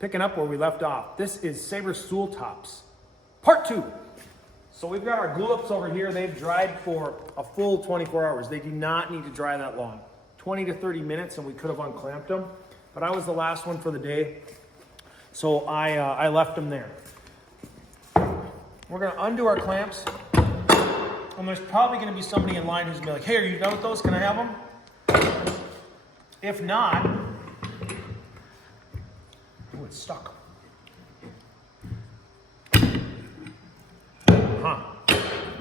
Picking up where we left off. This is Sabre stool tops, part 2. So we've got our glue ups over here. They've dried for a full 24 hours. They do not need to dry that long. 20 to 30 minutes and we could have unclamped them, but I was the last one for the day. So I left them there. We're gonna undo our clamps. And there's probably gonna be somebody in line who's gonna be like, hey, are you done with those? Can I have them? If not, ooh, it's stuck.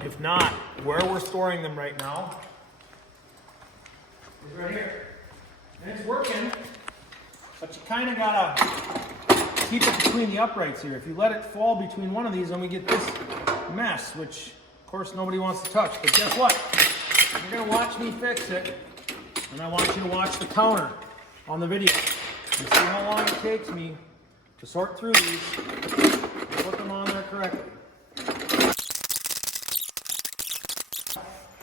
If not, where we're storing them right now is right here. And it's working, but you kind of gotta keep it between the uprights here. If you let it fall between one of these, then we get this mess, which of course nobody wants to touch. But guess what? You're gonna watch me fix it, and I want you to watch the counter on the video and see how long it takes me to sort through these and put them on there correctly.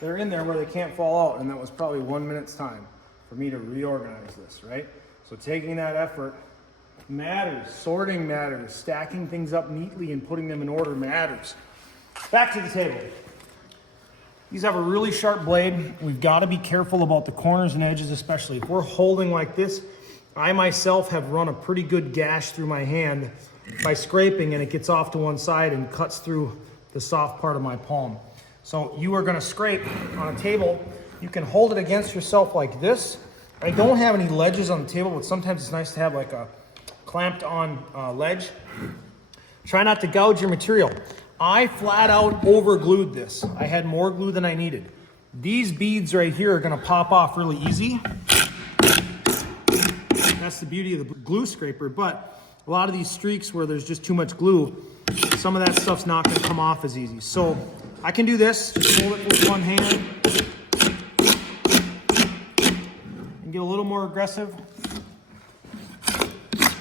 They're in there where they can't fall out, and that was probably 1 minute's time for me to reorganize this, right? So taking that effort matters, sorting matters, stacking things up neatly and putting them in order matters. Back to the table. These have a really sharp blade. We've got to be careful about the corners and edges, especially. If we're holding like this, I myself have run a pretty good gash through my hand by scraping, and it gets off to one side and cuts through the soft part of my palm. So you are gonna scrape on a table. You can hold it against yourself like this. I don't have any ledges on the table, but sometimes it's nice to have like a clamped on ledge. Try not to gouge your material. I flat out over glued this. I had more glue than I needed. These beads right here are gonna pop off really easy. That's the beauty of the glue scraper, but a lot of these streaks where there's just too much glue, some of that stuff's not gonna come off as easy. So I can do this, just hold it with one hand and get a little more aggressive.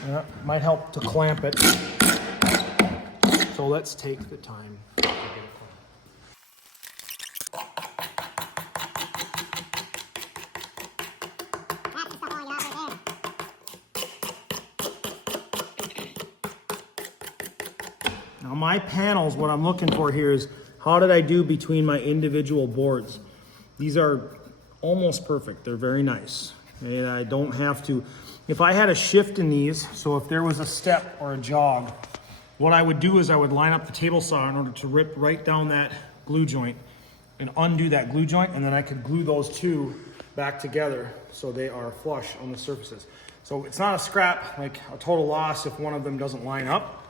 That might help to clamp it. So let's take the time to get it clamped. Now my panels, what I'm looking for here is how did I do between my individual boards? These are almost perfect. They're very nice. And I don't have to, if I had a shift in these, so if there was a step or a jog, what I would do is I would line up the table saw in order to rip right down that glue joint and undo that glue joint, and then I could glue those two back together so they are flush on the surfaces. So it's not a scrap, like a total loss if one of them doesn't line up.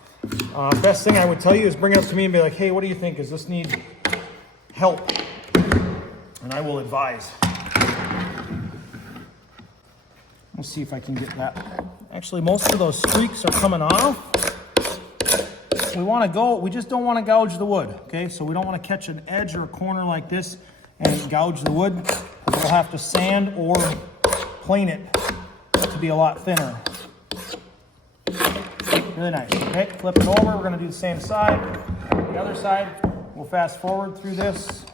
Best thing I would tell you is bring it up to me and be like, hey, what do you think? Does this need help? And I will advise. Let's see if I can get that. Actually, most of those streaks are coming off. We just don't want to gouge the wood, okay? So we don't want to catch an edge or a corner like this and gouge the wood. We'll have to sand or plane it to be a lot thinner. Really nice, okay? Flip it over, we're gonna do the same side. The other side, we'll fast forward through this.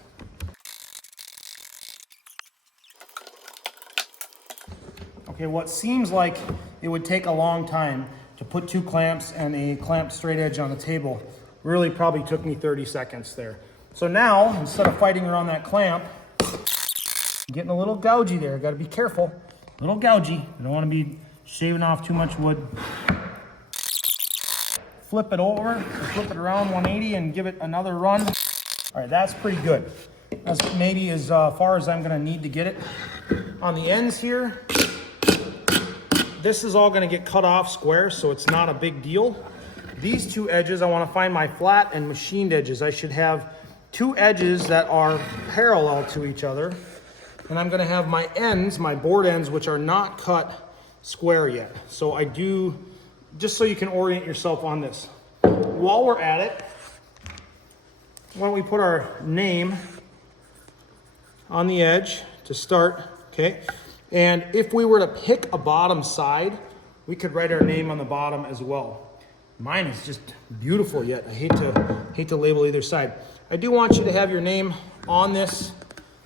Okay, what seems like it would take a long time to put 2 clamps and a clamped straight edge on the table really probably took me 30 seconds there. So now, instead of fighting around that clamp, I'm getting a little gougey there. Gotta be careful, a little gougey. You don't wanna be shaving off too much wood. Flip it over, flip it around 180 and give it another run. All right, that's pretty good. That's maybe as far as I'm gonna need to get it. On the ends here, this is all gonna get cut off square, so it's not a big deal. These 2 edges, I wanna find my flat and machined edges. I should have 2 edges that are parallel to each other. And I'm gonna have my ends, my board ends, which are not cut square yet. So I do, just so you can orient yourself on this. While we're at it, why don't we put our name on the edge to start, okay? And if we were to pick a bottom side, we could write our name on the bottom as well. Mine is just beautiful yet. I hate to label either side. I do want you to have your name on this,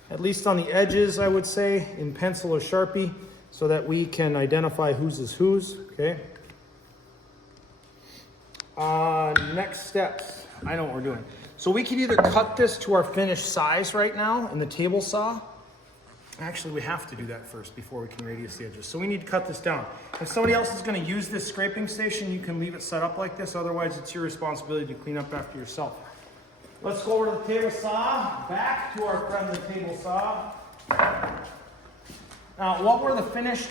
at least on the edges, I would say, in pencil or Sharpie, so that we can identify whose is whose, okay? Next steps. I know what we're doing. So we could either cut this to our finished size right now in the table saw. Actually, we have to do that first before we can radius the edges. So we need to cut this down. If somebody else is going to use this scraping station, you can leave it set up like this. Otherwise, it's your responsibility to clean up after yourself. Let's go over to the table saw. Back to our friend the table saw. Now, what were the finished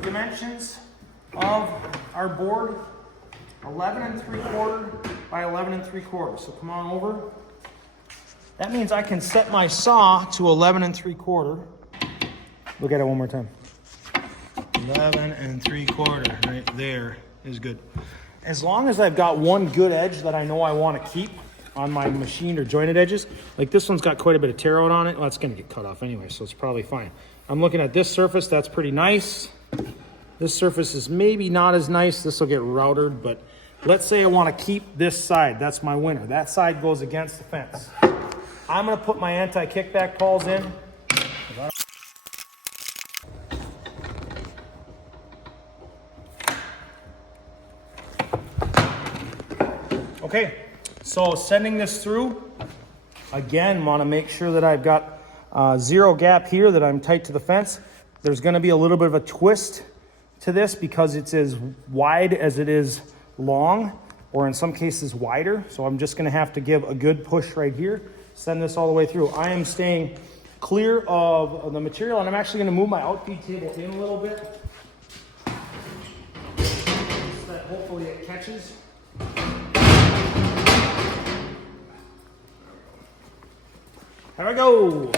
dimensions of our board? 11 3/4 by 11 3/4. So come on over. That means I can set my saw to 11 3/4. Look at it one more time. 11 3/4 right there is good. As long as I've got one good edge that I know I want to keep on my machined or jointed edges, like this one's got quite a bit of tear out on it. Well, it's going to get cut off anyway, so it's probably fine. I'm looking at this surface, that's pretty nice. This surface is maybe not as nice. This will get routed, but let's say I want to keep this side. That's my winner. That side goes against the fence. I'm going to put my anti-kickback pawls in. Okay, so sending this through, again, want to make sure that I've got zero gap here, that I'm tight to the fence. There's going to be a little bit of a twist to this because it's as wide as it is long, or in some cases wider. So I'm just going to have to give a good push right here. Send this all the way through. I am staying clear of the material, and I'm actually going to move my outfeed table in a little bit so that hopefully it catches. Here we go.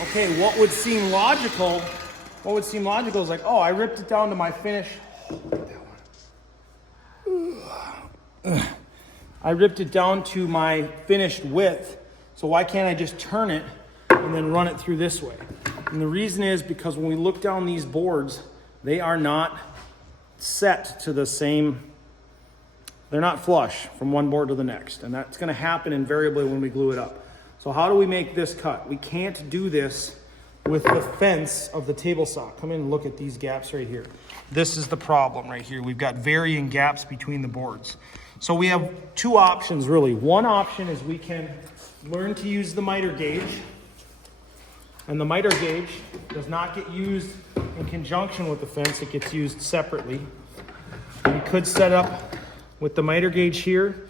Okay, what would seem logical is like, oh, I ripped it down to my finish. I ripped it down to my finished width, so why can't I just turn it and then run it through this way? And the reason is because when we look down these boards, they are not set to the same, they're not flush from one board to the next. And that's going to happen invariably when we glue it up. So how do we make this cut? We can't do this with the fence of the table saw. Come in and look at these gaps right here. This is the problem right here. We've got varying gaps between the boards. So we have two options really. One option is we can learn to use the miter gauge. And the miter gauge does not get used in conjunction with the fence. It gets used separately. We could set up with the miter gauge here,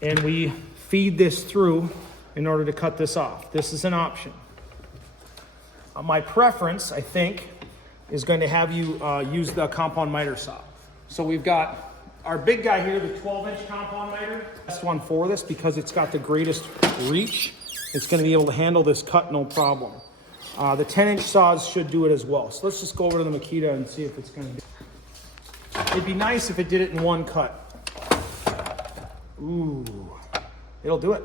and we feed this through in order to cut this off. This is an option. My preference, I think, is going to have you use the compound miter saw. So we've got our big guy here, the 12-inch compound miter. Best one for this because it's got the greatest reach. It's going to be able to handle this cut no problem. The 10-inch saws should do it as well. So let's just go over to the Makita and see if it's going to do it. It'd be nice if it did it in one cut. Ooh, it'll do it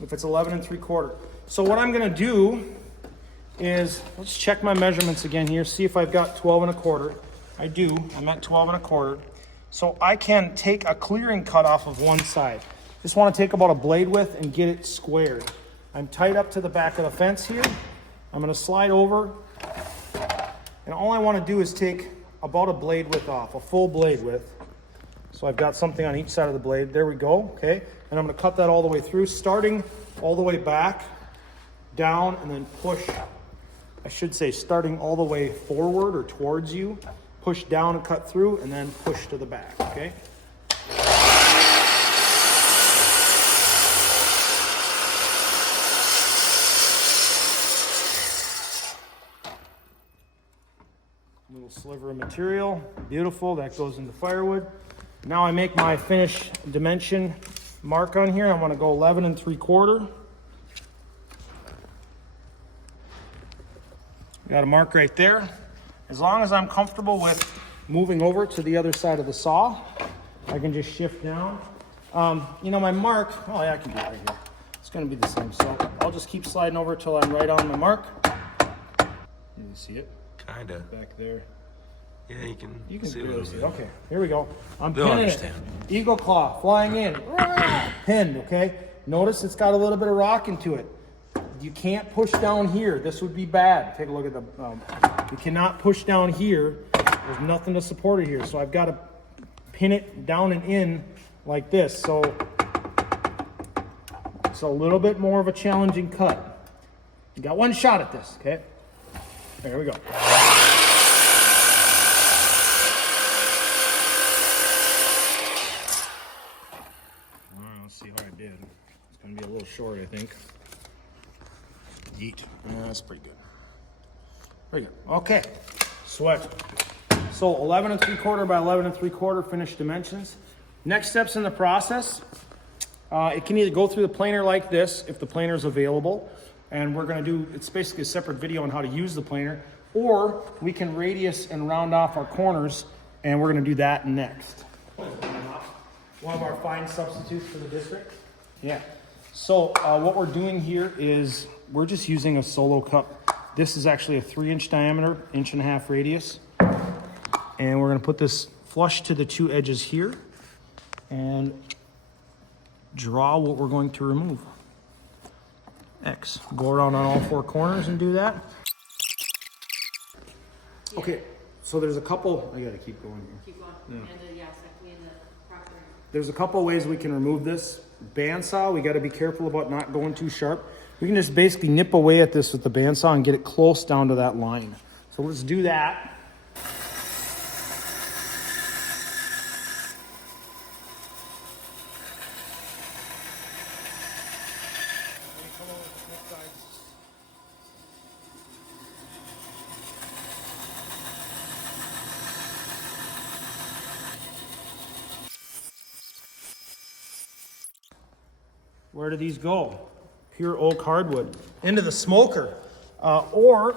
if it's 11 3/4. So what I'm going to do is, let's check my measurements again here, see if I've got 12 1/4. I do, I'm at 12 1/4. So I can take a clearing cut off of one side. Just want to take about a blade width and get it squared. I'm tight up to the back of the fence here. I'm going to slide over, and all I want to do is take about a blade width off, a full blade width. So I've got something on each side of the blade. There we go, okay? And I'm going to cut that all the way through, starting all the way back, down, and then push. I should say starting all the way forward or towards you, push down and cut through, and then push to the back, okay? Little sliver of material, beautiful, that goes into firewood. Now I make my finish dimension mark on here. I want to go 11 3/4. Got a mark right there. As long as I'm comfortable with moving over to the other side of the saw, I can just shift down. You know, my mark, oh yeah, I can do it right here. It's going to be the same. So I'll just keep sliding over till I'm right on my mark. You can see it? Kinda. Back there. Yeah, you can see really it. see it. Okay, here we go. I'm They'll pinning understand. it. Eagle claw, flying in. Pinned, okay? Notice it's got a little bit of rock into it. You can't push down here. This would be bad. Take a look at the, you cannot push down here. There's nothing to support it here. So I've got to pin it down and in like this. So it's a little bit more of a challenging cut. You got one shot at this, okay? There we go. Let's see how I did. It's gonna be a little short, I think. Yeet. That's pretty good. Pretty good. Okay. Sweat. So 11 3/4 by 11 3/4 finished dimensions. Next steps in the process. It can either go through the planer like this if the planer is available, and we're going to do, it's basically a separate video on how to use the planer, or we can radius and round off our corners, and we're going to do that next. One of our fine substitutes for the district. Yeah. So what we're doing here is we're just using a solo cup. This is actually a 3-inch diameter, 1.5 inch radius. And we're going to put this flush to the two edges here and draw what we're going to remove. X. Go around on all 4 corners and do that. Okay, so there's a couple, I gotta keep going here. Keep going. Yeah. And exactly in the proper. There's a couple ways we can remove this. Bandsaw, we gotta be careful about not going too sharp. We can just basically nip away at this with the bandsaw and get it close down to that line. So let's do that. Where do these go? Pure oak hardwood. Into the smoker. Or,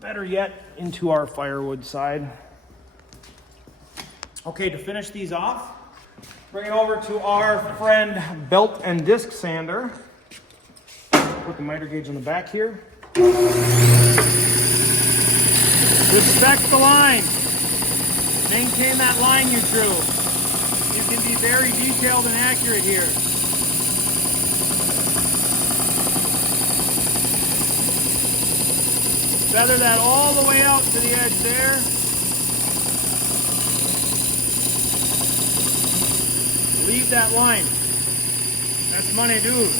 better yet, into our firewood side. Okay, to finish these off, bring it over to our friend belt and disc sander. Put the miter gauge on the back here. Respect the line. Maintain that line you drew. You can be very detailed and accurate here. Feather that all the way out to the edge there. Leave that line. That's money, dude.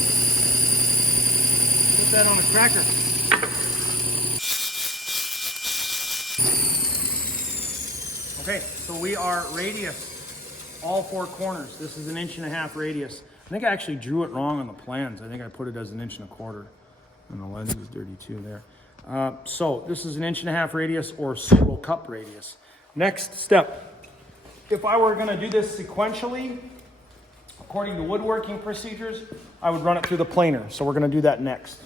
Put that on a cracker. Okay, so we are radius all 4 corners. This is an 1.5 inch radius. I think I actually drew it wrong on the plans. I think I put it as 1.25 inches. And the lens is dirty too there. So this is an 1.5 inch radius or solo cup radius. Next step. If I were going to do this sequentially, according to woodworking procedures, I would run it through the planer. So we're going to do that next.